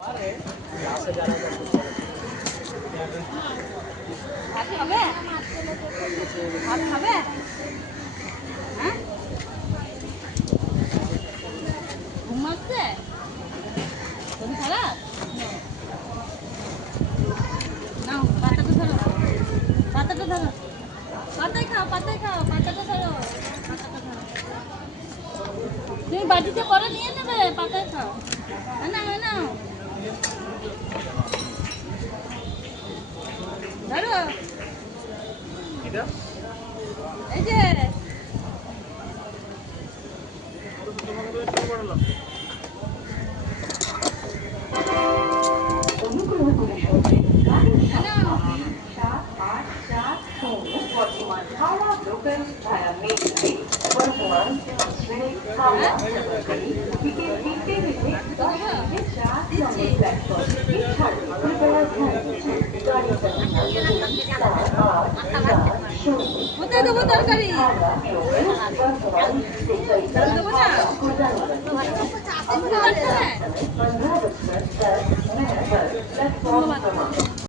ভাত খাবে? ভাত খাবে? হ্যাঁ? ঘুম আসছে? শরীর খারাপ? নাও পাতাটা ধরো, পাতাটা ধরো, পাতায় খাও, পাতায় খাও, পাতাটা ধরো, পাতাটা ধরো। তুমি বাটিতে করে নিয়ে নেবে, পাতায় খাও। নাও নাও ধরো, এই যে অনুগ্রহ করে শুনবেন গাড়ির সংখ্যা 7840 বর্তমান Howrah local via main line বর্তমান ট্রেন হাওড়া সেবাকারী বিকেল 3টে বেজে 10 মিনিটে 4 নম্বর প্ল্যাটফর্ম থেকে ছাড়বে कृपया ध्यान दीजिए गाड़ी संख्या 7840 কোথায় দেবো তরকারি? हावड़ा लोकल वर्तमान स्टेशन हावड़ा कोटालीगंज 15 बजकर 10 मिनट पर प्लेटफॉर्म क्रमांक